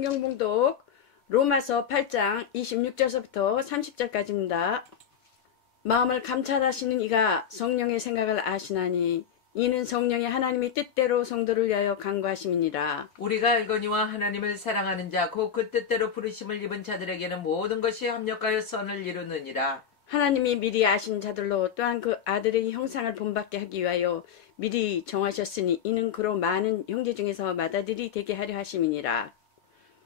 성경 봉독 로마서 8장 26절서부터 30절까지입니다. 마음을 감찰하시는 이가 성령의 생각을 아시나니 이는 성령의 하나님이 뜻대로 성도를 위하여 간구하심이니라. 우리가 알거니와 하나님을 사랑하는 자 곧 그 뜻대로 부르심을 입은 자들에게는 모든 것이 합력하여 선을 이루느니라. 하나님이 미리 아신 자들로 또한 그 아들의 형상을 본받게 하기 위하여 미리 정하셨으니 이는 그로 많은 형제 중에서 맏아들이 되게 하려 하심이니라.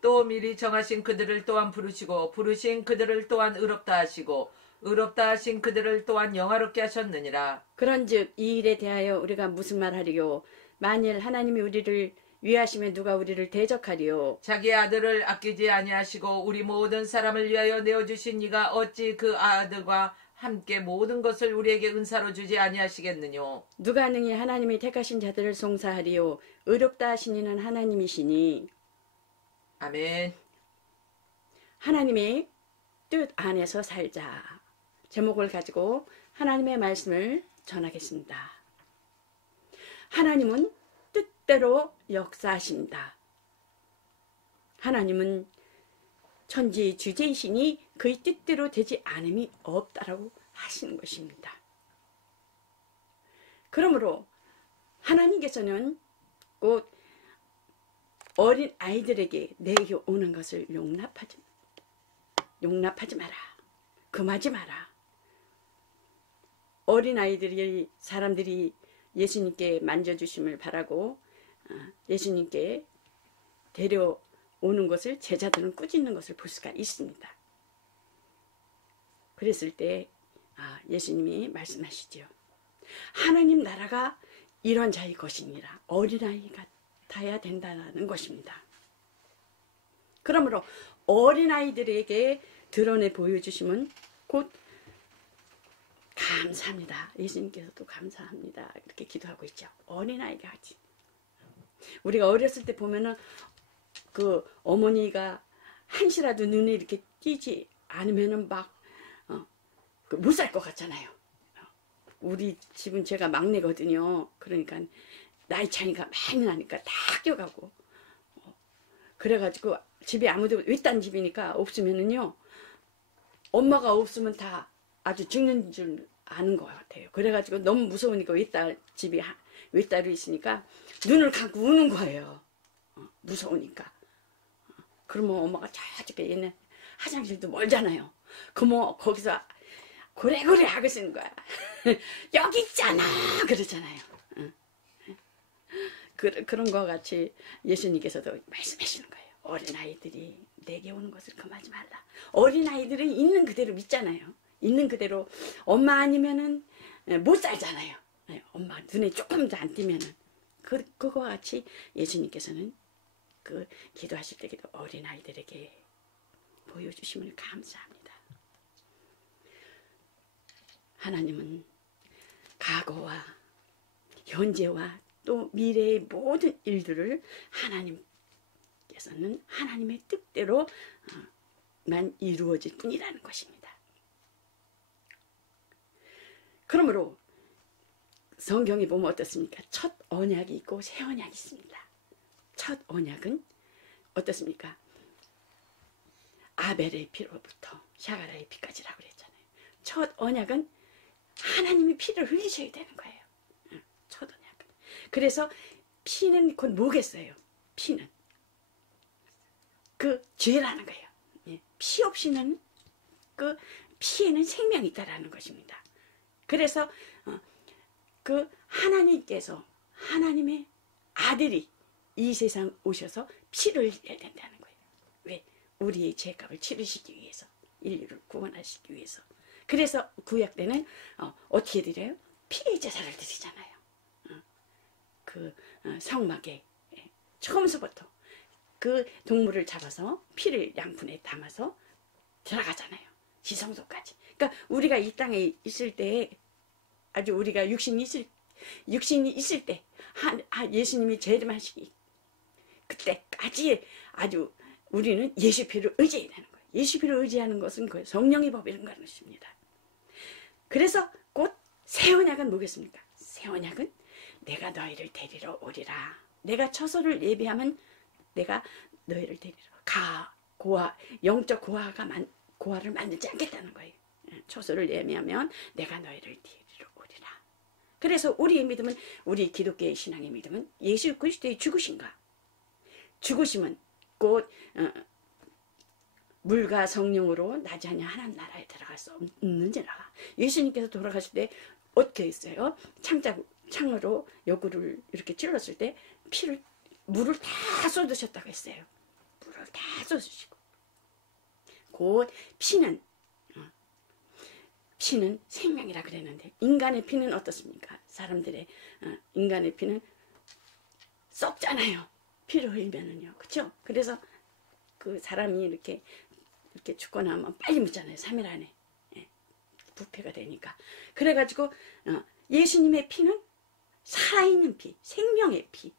또 미리 정하신 그들을 또한 부르시고 부르신 그들을 또한 의롭다 하시고 의롭다 하신 그들을 또한 영화롭게 하셨느니라. 그런즉 이 일에 대하여 우리가 무슨 말하리요? 만일 하나님이 우리를 위하시면 누가 우리를 대적하리요? 자기 아들을 아끼지 아니하시고 우리 모든 사람을 위하여 내어주신 이가 어찌 그 아들과 함께 모든 것을 우리에게 은사로 주지 아니하시겠느뇨? 누가 능히 하나님이 택하신 자들을 송사하리요? 의롭다 하신 이는 하나님이시니. 아멘. 하나님의 뜻 안에서 살자. 제목을 가지고 하나님의 말씀을 전하겠습니다. 하나님은 뜻대로 역사하십니다. 하나님은 천지 주제이시니 그의 뜻대로 되지 않음이 없다라고 하시는 것입니다. 그러므로 하나님께서는 곧 어린 아이들에게 내게 오는 것을 용납하지 마라. 금하지 마라. 어린 아이들이 사람들이 예수님께 만져주심을 바라고 예수님께 데려오는 것을 제자들은 꾸짖는 것을 볼 수가 있습니다. 그랬을 때 예수님이 말씀하시죠. 하나님 나라가 이런 자의 것이니라. 어린아이 같아야 된다는 것입니다. 그러므로 어린아이들에게 드러내 보여주시면 곧 감사합니다. 예수님께서도 감사합니다. 이렇게 기도하고 있죠. 어린아이가 같이. 우리가 어렸을 때 보면은 그 어머니가 한시라도 눈에 이렇게 띄지 않으면은 막 못 살 것 같잖아요. 우리 집은 제가 막내거든요. 그러니까 나이 차이가 많이 나니까 다 학교가고 그래가지고 집에 아무도 외딴 집이니까 없으면은요 엄마가 없으면 다 아주 죽는 줄 아는 것 같아요. 그래가지고 너무 무서우니까 외딸 집이 외딸이 있으니까 눈을 감고 우는 거예요. 무서우니까. 그러면 엄마가 저쪽에 얘네 화장실도 멀잖아요. 그러면 거기서 고래고래 하고 쓰는 거야. 여기 있잖아 그러잖아요. 그런 거 같이 예수님께서도 말씀하시는 거예요. 어린아이들이 내게 오는 것을 금하지 말라. 어린아이들은 있는 그대로 믿잖아요. 있는 그대로 엄마 아니면은 못 살잖아요. 엄마 눈에 조금도 안 띄면은 그거와 같이 예수님께서는 그 기도하실 때에도 어린아이들에게 보여주심을 감사합니다. 하나님은 과거와 현재와 또 미래의 모든 일들을 하나님께서는 하나님의 뜻대로만 이루어질 뿐이라는 것입니다. 그러므로 성경에 보면 어떻습니까? 첫 언약이 있고 새 언약이 있습니다. 첫 언약은 어떻습니까? 아벨의 피로부터 샤가라의 피까지라고 그랬잖아요. 첫 언약은 하나님이 피를 흘리셔야 되는 거예요. 첫 언약은. 그래서 피는 곧 뭐겠어요? 피는 그 죄라는 거예요. 피 없이는 그 피에는 생명이 있다라는 것입니다. 그래서 그 하나님께서 하나님의 아들이 이 세상 오셔서 피를 흘려야 된다는 거예요. 왜? 우리의 죄값을 치르시기 위해서, 인류를 구원하시기 위해서. 그래서 구약 때는 어떻게 드려요? 피의 제사를 드리잖아요. 그 성막에 처음서부터 그 동물을 잡아서 피를 양푼에 담아서 들어가잖아요. 지성소까지. 그러니까 우리가 이 땅에 있을 때 아주 우리가 육신이 있을 때 예수님이 재림하시기 그때까지 아주 우리는 예수 피를 의지해야 되는 거예요. 예수 피를 의지하는 것은 그 성령의 법이라는 것입니다. 그래서 곧 새 언약은 뭐겠습니까? 새 언약은 내가 너희를 데리러 오리라. 내가 처소를 예비하면 내가 너희를 데리러 고아 영적 고아를 만들지 않겠다는 거예요. 초소를 예매하면 내가 너희를 데리러 오리라. 그래서 우리의 믿음은, 우리 기독교의 신앙의 믿음은 예수 그리스도의 죽으심은 곧 물과 성령으로 나지 않냐 하나님 나라에 들어갈 수 없는지라. 예수님께서 돌아가실 때 어떻게 했어요? 창으로 옆구리를 이렇게 찔렀을 때 물을 다 쏟으셨다고 했어요. 물을 다 쏟으시고, 곧 피는 생명이라 그랬는데, 인간의 피는 어떻습니까? 사람들의 인간의 피는 썩잖아요. 피를 흘리면은요, 그렇죠? 그래서 그 사람이 이렇게 죽거나 하면 빨리 묻잖아요. 3일 안에. 부패가 되니까. 그래가지고 예수님의 피는 살아있는 피, 생명의 피,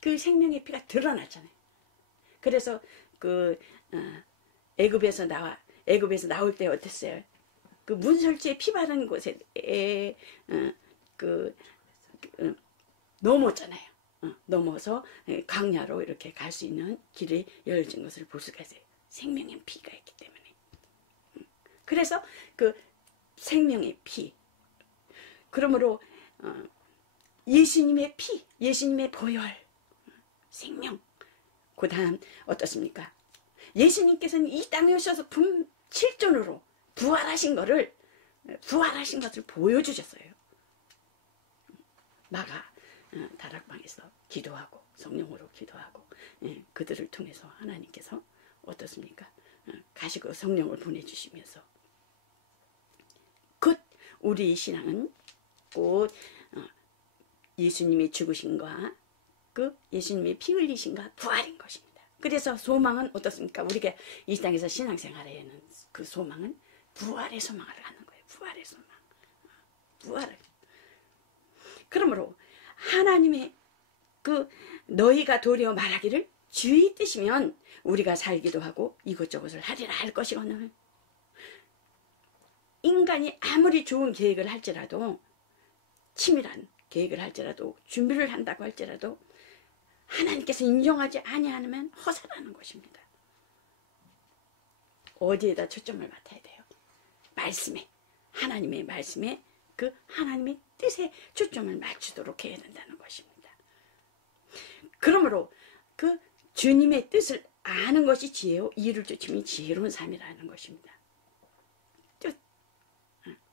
그 생명의 피가 드러났잖아요. 그래서 그 애굽에서 나올 때 어땠어요? 그 문설주에 피 바른 곳에 넘었잖아요. 넘어서 광야로 이렇게 갈 수 있는 길이 열어진 것을 볼 수가 있어요. 생명의 피가 있기 때문에. 그래서 그 생명의 피, 그러므로 예수님의 피, 예수님의 보혈, 생명. 그 다음 어떻습니까? 예수님께서는 이 땅에 오셔서 실존으로 부활하신 것을 보여주셨어요. 마가 다락방에서 기도하고 성령으로 기도하고, 그들을 통해서 하나님께서 어떻습니까? 가시고 성령을 보내주시면서, 곧 우리 신앙은 곧 예수님의 죽으심과 그 예수님의 피 흘리심과 부활인 것입니다. 그래서 소망은 어떻습니까? 우리가 이 땅에서 신앙생활에는 그 소망은 부활의 소망을 갖는 거예요. 부활의 소망. 부활을. 그러므로 하나님의 그 너희가 도리어 말하기를 주의 뜻이면 우리가 살기도 하고 이것저것을 하리라 할 것이거늘. 인간이 아무리 좋은 계획을 할지라도, 치밀한 계획을 할지라도, 준비를 한다고 할지라도 하나님께서 인정하지 아니하면 허사라는 것입니다. 어디에다 초점을 맞춰야 돼요? 말씀에, 하나님의 말씀에, 그 하나님의 뜻에 초점을 맞추도록 해야 된다는 것입니다. 그러므로 그 주님의 뜻을 아는 것이 지혜요, 이를 쫓으면 지혜로운 삶이라는 것입니다. 뜻.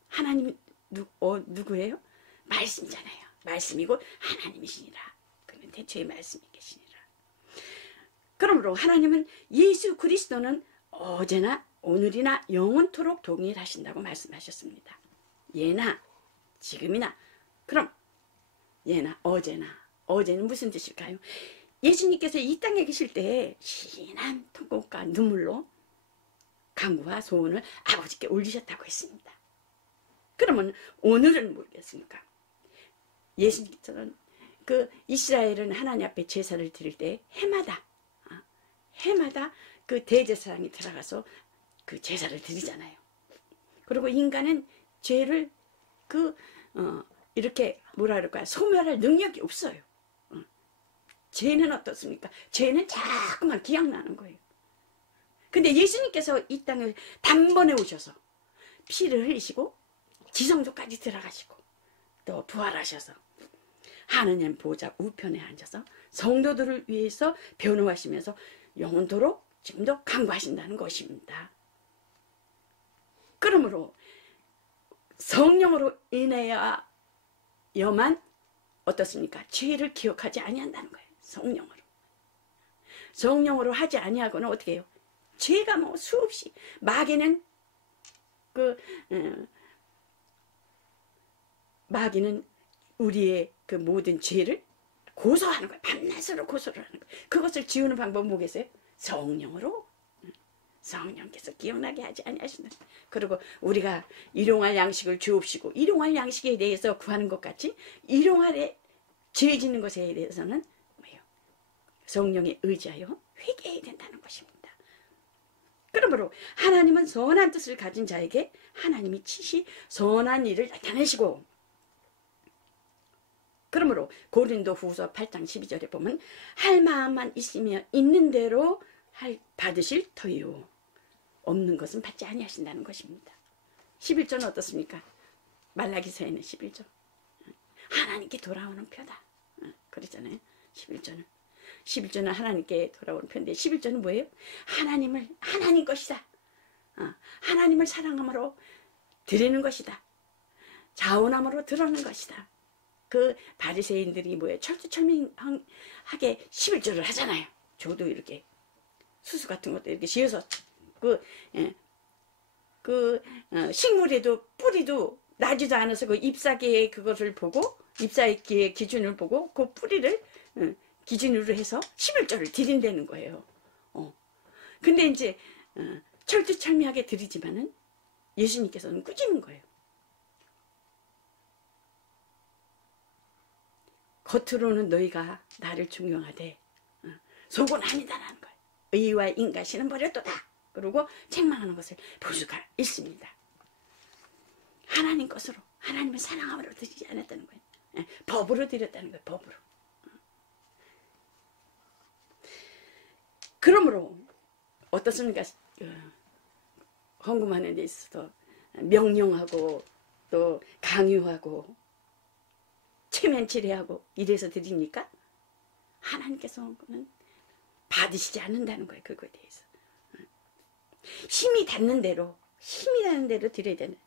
하나님이 누구예요? 말씀이잖아요. 말씀이고 하나님이시니라. 그는 대초에 말씀이 계시니라. 그러므로 하나님은 예수 그리스도는 어제나 오늘이나 영원토록 동일하신다고 말씀하셨습니다. 예나 지금이나. 그럼 예나 어제나, 어제는 무슨 뜻일까요? 예수님께서 이 땅에 계실 때 신한 통곡과 눈물로 간구와 소원을 아버지께 올리셨다고 했습니다. 그러면 오늘은 모르겠습니까? 예수님께서는 그 이스라엘은 하나님 앞에 제사를 드릴 때 해마다 그 대제사장이 들어가서 그 제사를 드리잖아요. 그리고 인간은 죄를 이렇게 뭐라 그럴까요? 소멸할 능력이 없어요. 죄는 어떻습니까? 죄는 자꾸만 기억나는 거예요. 근데 예수님께서 이 땅을 단번에 오셔서 피를 흘리시고 지성소까지 들어가시고 또 부활하셔서 하느님 보좌 우편에 앉아서 성도들을 위해서 변호하시면서 영원토록 지금도 간구하신다는 것입니다. 그러므로 성령으로 인하여만 어떻습니까? 죄를 기억하지 아니한다는 거예요. 성령으로 하지 아니하고는 어떻게 해요? 죄가 뭐 수없이, 마귀는 우리의 그 모든 죄를 고소하는 거예요. 밤낮으로 고소를 하는 거예요. 그것을 지우는 방법은 뭐겠어요? 성령으로. 성령께서 기억나게 하지 아니하신다. 그리고 우리가 일용할 양식을 주옵시고, 일용할 양식에 대해서 구하는 것 같이 일용할에 죄 짓는 것에 대해서는 뭐예요? 성령에 의지하여 회개해야 된다는 것입니다. 그러므로 하나님은 선한 뜻을 가진 자에게 하나님이 치시 선한 일을 나타내시고, 그러므로 고린도 후서 8장 12절에 보면 할 마음만 있으며 있는 대로 받으실 터이요 없는 것은 받지 아니하신다는 것입니다. 11조는 어떻습니까? 말라기서에는 11조 하나님께 돌아오는 표다. 그러잖아요. 11조는 하나님께 돌아오는 표인데 11조는 뭐예요? 하나님 것이다. 하나님을 사랑함으로 드리는 것이다. 자원함으로 드러는 것이다. 그 바리새인들이 뭐예요? 철두철미하게 11조를 하잖아요. 저도 이렇게 수수 같은 것도 이렇게 지어서 식물에도 뿌리도 나지도 않아서 그 잎사귀의 그것을 보고 잎사귀의 기준을 보고 그 뿌리를 기준으로 해서 11조를 드린다는 거예요. 근데 이제 철두철미하게 드리지만은 예수님께서는 꾸짖는 거예요. 겉으로는 너희가 나를 존경하되 속은 아니다라는 거예요. 의와 인가시는 버렸도다. 그리고 책망하는 것을 볼 수가 있습니다. 하나님 것으로 하나님을 사랑함으로 드리지 않았다는 거예요. 법으로 드렸다는 거예요. 법으로. 그러므로 어떻습니까? 헌금하는 데 있어서 명령하고 또 강요하고 체면치레하고 이래서 드립니까? 하나님께서는 받으시지 않는다는 거예요. 그거에 대해서. 힘이 닿는 대로 드려야 되는.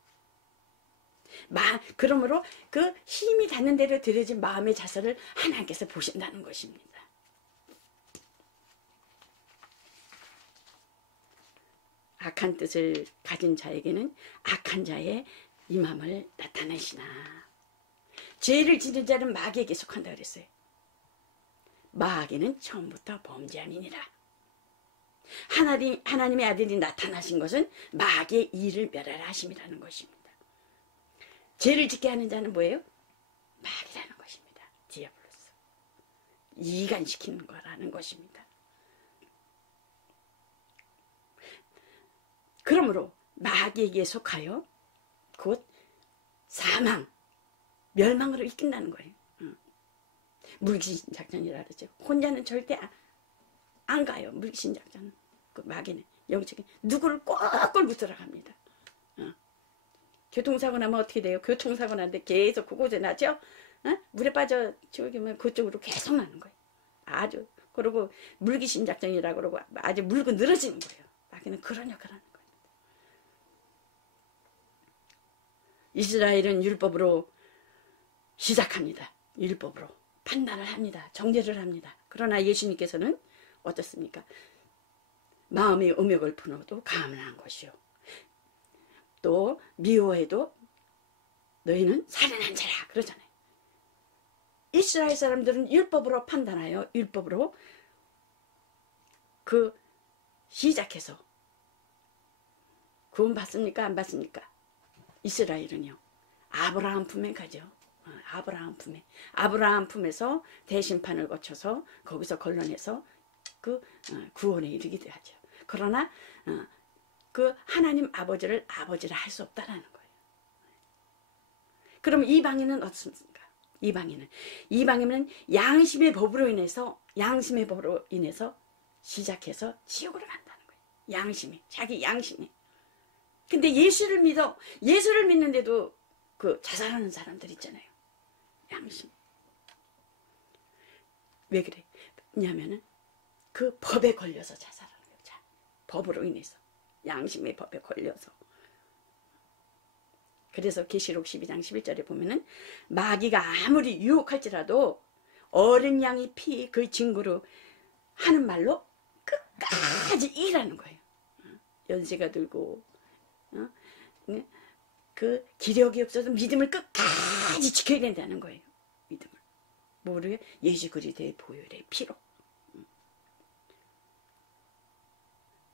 그러므로 그 힘이 닿는 대로 드려진 마음의 자세를 하나님께서 보신다는 것입니다. 악한 뜻을 가진 자에게는 악한 자의 임함을 나타내시나. 죄를 지는 자는 마귀에게 속한다 그랬어요. 마귀는 처음부터 범죄함이니라. 하나님의 아들이 나타나신 것은 마귀의 일을 멸하라 하심이라는 것입니다. 죄를 짓게 하는 자는 뭐예요? 마귀라는 것입니다. 디아블로스. 이간시키는 거라는 것입니다. 그러므로 마귀에게 속하여 곧 사망, 멸망으로 이끈다는 거예요. 물귀신 작전이라 그러죠. 혼자는 절대 안 가요. 물귀신 작전은. 그 마귀는 영적인 누구를 꼭 끌고 들어갑니다. 교통사고 나면 어떻게 돼요? 교통사고 나는데 계속 그곳에 나죠? 물에 빠져 죽으면 그쪽으로 계속 나는 거예요. 아주. 그리고 물귀신 작전이라고 그러고 아주 물고 늘어지는 거예요. 마귀는 그런 역할을 하는 거예요. 이스라엘은 율법으로 시작합니다. 율법으로 판단을 합니다. 정죄를 합니다. 그러나 예수님께서는 어떻습니까? 마음의 음욕을 품어도 가문한 것이요. 또 미워해도 너희는 살인한 자라 그러잖아요. 이스라엘 사람들은 율법으로 판단하여 율법으로 시작해서 구원 받습니까? 안 받습니까? 이스라엘은요. 아브라함 품에 가죠. 아브라함 품에서 대심판을 거쳐서 거기서 걸러내서 구원에 이르기도 하죠. 그러나 하나님 아버지를 아버지라 할 수 없다라는 거예요. 그럼 이방인은 어떻습니까? 이방인은 양심의 법으로 인해서 시작해서 지옥으로 간다는 거예요. 자기 양심이. 근데 예수를 믿는데도 자살하는 사람들 있잖아요. 양심. 왜 그래? 왜냐하면은 그 법에 걸려서 자살하는 거예요. 법으로 인해서. 양심의 법에 걸려서. 그래서 계시록 12장 11절에 보면은 마귀가 아무리 유혹할지라도 어린 양의 피 그 증거로 하는 말로 끝까지 일하는 거예요. 연세가 들고 그 기력이 없어서 믿음을 끝까지 지켜야 된다는 거예요. 믿음을. 뭐를? 예수 그리스도의 보혈의 피로.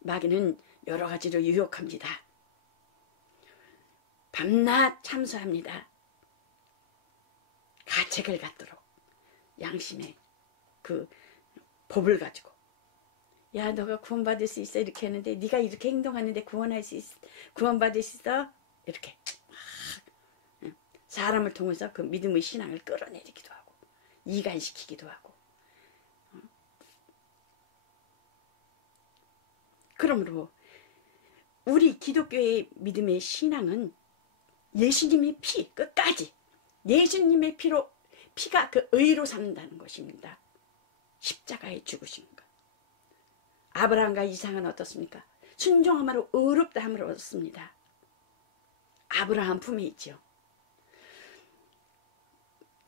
마귀는 여러 가지로 유혹합니다. 밤낮 참수합니다. 가책을 갖도록 양심의 법을 가지고 야 너가 구원받을 수 있어 이렇게 했는데 네가 이렇게 행동하는데 구원받을 수 있어 이렇게 사람을 통해서 그 믿음의 신앙을 끌어내리기도 하고 이간시키기도 하고 그러므로 우리 기독교의 믿음의 신앙은 예수님의 피 끝까지 예수님의 피가 그 의로 삼는다는 것입니다. 십자가에 죽으신 것. 아브라함과 이삭은 어떻습니까? 순종함으로 의롭다함을 얻었습니다. 아브라함 품에 있죠.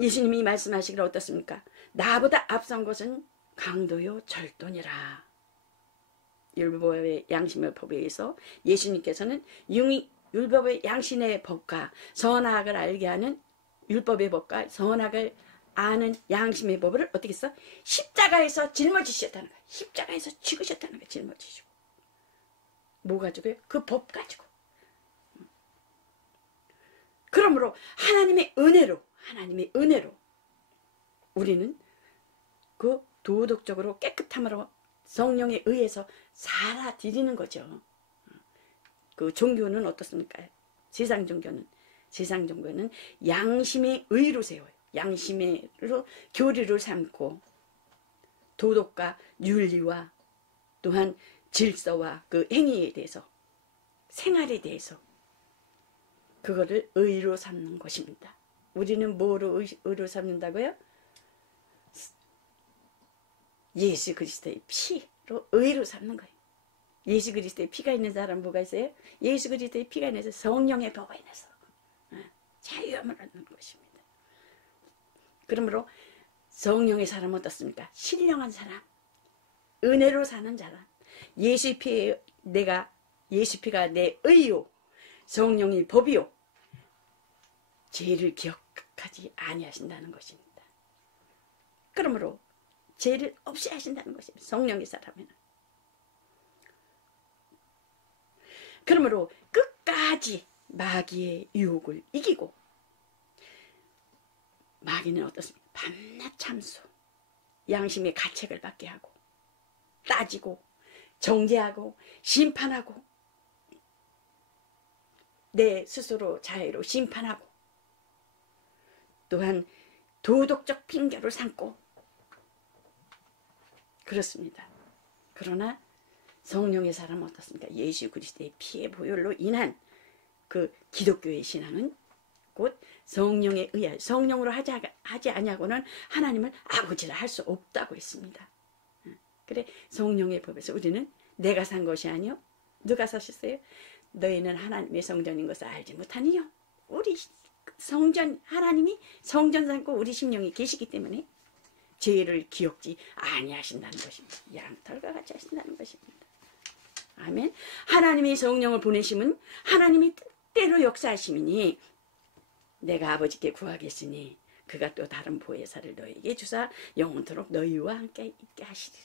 예수님이 말씀하시기를 어떻습니까? 나보다 앞선 것은 강도요 절도니라. 율법의 양심의 법에 의해서 예수님께서는 율법의 양심의 법과 선악을 알게 하는 율법의 법과 선악을 아는 양심의 법을 어떻게 했어? 십자가에서 짊어지셨다는 거야. 십자가에서 죽으셨다는 거야. 짊어지시고. 뭐 가지고요? 그 법 가지고. 그러므로 하나님의 은혜로 우리는 그 도덕적으로 깨끗함으로 성령에 의해서 살아드리는 거죠. 그 종교는 어떻습니까? 세상 종교는 양심의 의로 세워요. 양심으로 교리를 삼고 도덕과 윤리와 또한 질서와 그 행위에 대해서 생활에 대해서 그거를 의로 삼는 것입니다. 우리는 뭐로 의로 삼는다고요? 예수 그리스도의 피로 의로 삼는 거예요. 예수 그리스도의 피가 있는 사람 뭐가 있어요? 예수 그리스도의 피가 있는 사람 성령의 법에 인해서 자유함을 얻는 것입니다. 그러므로 성령의 사람은 어떻습니까? 신령한 사람, 은혜로 사는 사람, 예수 피가 내 의요, 성령의 법이요, 죄를 기억하지 아니하신다는 것입니다. 그러므로 죄를 없이 하신다는 것입니다. 성령의 사람에는. 그러므로 끝까지 마귀의 유혹을 이기고, 마귀는 어떻습니까? 밤낮 참수, 양심의 가책을 받게 하고 따지고 정죄하고 심판하고 내 스스로 자유로 심판하고 또한 도덕적 핑계를 삼고 그렇습니다. 그러나 성령의 사람은 어떻습니까? 예수 그리스도의 피의 보혈로 인한 그 기독교의 신앙은 곧 성령에 의하여 성령으로 하지 아니하고는 하나님을 아버지라 할 수 없다고 했습니다. 그래 성령의 법에서 우리는 내가 산 것이 아니요 누가 사셨어요? 너희는 하나님의 성전인 것을 알지 못하니요. 우리 성전 하나님이 성전 삼고 우리 심령이 계시기 때문에 죄를 기억지 아니하신다는 것입니다. 양털과 같이 하신다는 것입니다. 아멘. 하나님의 성령을 보내심은 하나님이 뜻대로 역사하심이니 내가 아버지께 구하겠으니 그가 또 다른 보혜사를 너희에게 주사 영원토록 너희와 함께 있게 하시리니.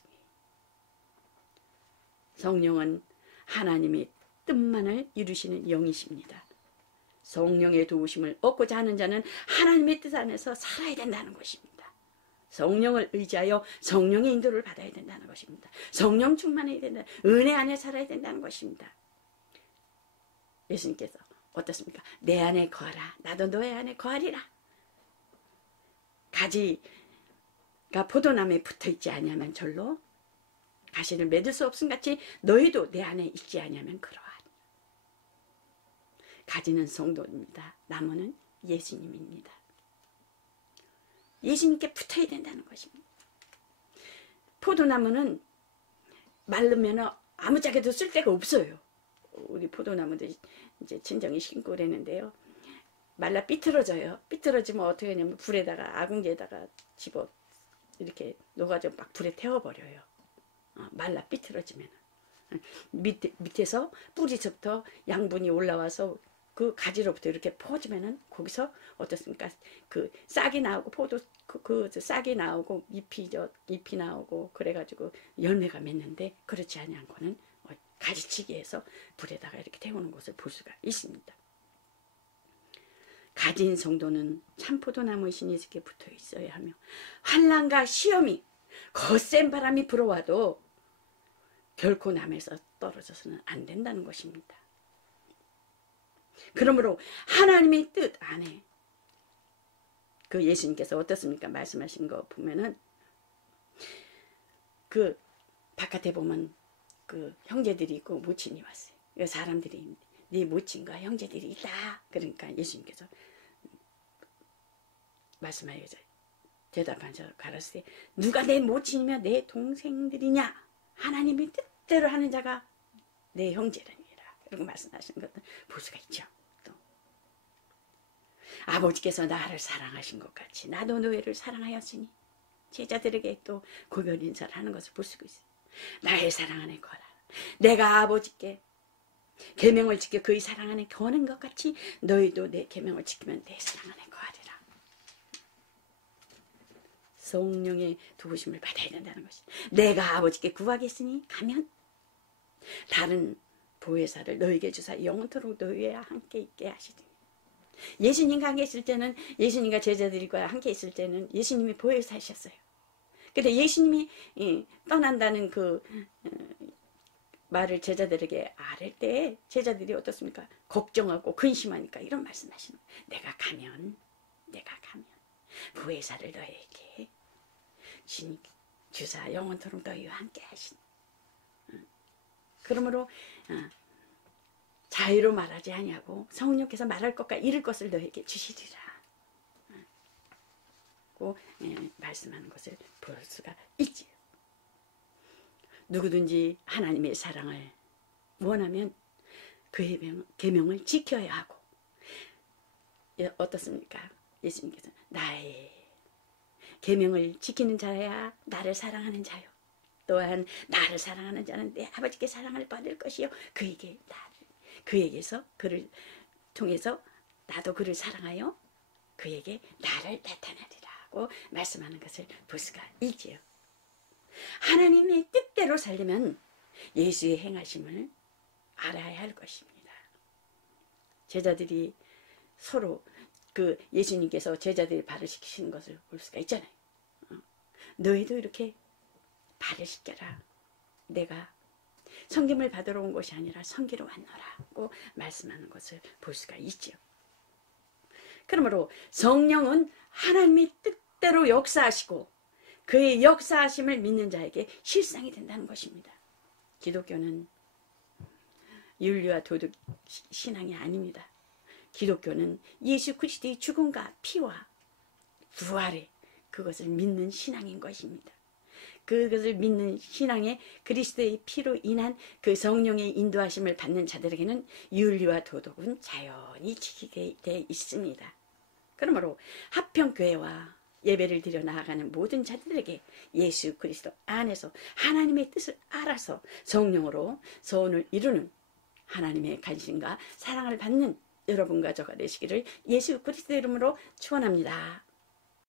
성령은 하나님의 뜻만을 이루시는 영이십니다. 성령의 도우심을 얻고자 하는 자는 하나님의 뜻 안에서 살아야 된다는 것입니다. 성령을 의지하여 성령의 인도를 받아야 된다는 것입니다. 성령 충만해야 된다. 은혜 안에 살아야 된다는 것입니다. 예수님께서 어떻습니까? 내 안에 거하라. 나도 너의 안에 거하리라. 가지가 포도나무에 붙어있지 아니하면 절로 가시를 맺을 수 없음같이 너희도 내 안에 있지 아니하면 그러하니. 가지는 성도입니다. 나무는 예수님입니다. 예수님께 붙어야 된다는 것입니다. 포도나무는 마르면 아무짝에도 쓸 데가 없어요. 우리 포도나무도 이제 친정이 심고 그랬는데요. 말라 삐뚤어져요. 삐뚤어지면 어떻게 하냐면 불에다가 아궁지에다가 집어 이렇게 녹아져 막 불에 태워버려요. 말라 삐뚤어지면 밑에서 뿌리서부터 양분이 올라와서 그 가지로부터 이렇게 퍼지면은 거기서 어떻습니까? 그 싹이 나오고 그 싹이 나오고 잎이 나오고 그래가지고 열매가 맺는데 그렇지 않고는 가지치기해서 불에다가 이렇게 태우는 것을 볼 수가 있습니다. 가진 성도는 참포도나무 신이스께 붙어 있어야 하며 환난과 시험이 거센 바람이 불어와도 결코 남에서 떨어져서는 안 된다는 것입니다. 그러므로 하나님의 뜻 안에 그 예수님께서 어떻습니까? 말씀하신 거 보면은 그 바깥에 보면 그 형제들이 있고 모친이 왔어요. 그 사람들이 네 모친과 형제들이 있다. 그러니까 예수님께서 말씀하여 대답하셔서 가라사대 누가 내 모친이며 내 동생들이냐? 하나님의 뜻대로 하는 자가 내 형제라니라. 이렇게 말씀하시는 것을 볼 수가 있죠. 또 아버지께서 나를 사랑하신 것 같이 나도 너희를 사랑하였으니 제자들에게 또 고별 인사를 하는 것을 볼 수가 있어요. 나의 사랑 안에 거하라. 내가 아버지께 계명을 지켜 그의 사랑 안에 거하는 것 같이 너희도 내 계명을 지키면 내 사랑 안에 거하리라. 성령의 도우심을 받아야 된다는 것이. 내가 아버지께 구하겠으니 가면 다른 보혜사를 너희에게 주사 영원토록 너희와 함께 있게 하시더니. 예수님과 함께 있을 때는 예수님과 제자들과 함께 있을 때는 예수님이 보혜사셨어요. 근데 예수님이 떠난다는 그 말을 제자들에게 아랠 때 제자들이 어떻습니까? 걱정하고 근심하니까 이런 말씀하시는 거예요. 내가 가면 보혜사를 너희에게 주사 영원토록 너희와 함께 하시니. 그러므로 자유로 말하지 아니하고 성령께서 말할 것과 이룰 것을 너희에게 주시리라. 고 말씀하는 것을 볼 수가 있지요. 누구든지 하나님의 사랑을 원하면 그의 계명을 지켜야 하고 어떻습니까? 예수님께서 나의 계명을 지키는 자야 나를 사랑하는 자요. 또한 나를 사랑하는 자는 내 아버지께 사랑을 받을 것이요. 그에게서 그를 통해서 나도 그를 사랑하여 그에게 나를 나타내리라고 말씀하는 것을 볼 수가 있지요. 하나님의 뜻대로 살려면 예수의 행하심을 알아야 할 것입니다. 제자들이 서로 그 예수님께서 제자들이 발을 씻기시는 것을 볼 수가 있잖아요. 너희도 이렇게 발을 씻겨라. 내가 섬김을 받으러 온 것이 아니라 섬기러 왔노라고 말씀하는 것을 볼 수가 있죠. 그러므로 성령은 하나님의 뜻대로 역사하시고 그의 역사하심을 믿는 자에게 실상이 된다는 것입니다. 기독교는 윤리와 도덕 신앙이 아닙니다. 기독교는 예수 그리스도의 죽음과 피와 부활에 그것을 믿는 신앙인 것입니다. 그것을 믿는 신앙에 그리스도의 피로 인한 그 성령의 인도하심을 받는 자들에게는 윤리와 도덕은 자연히 지키게 돼 있습니다. 그러므로 하평교회와 예배를 드려 나아가는 모든 자들에게 예수 그리스도 안에서 하나님의 뜻을 알아서 성령으로 소원을 이루는 하나님의 관심과 사랑을 받는 여러분과 저가 되시기를 예수 그리스도 이름으로 축원합니다.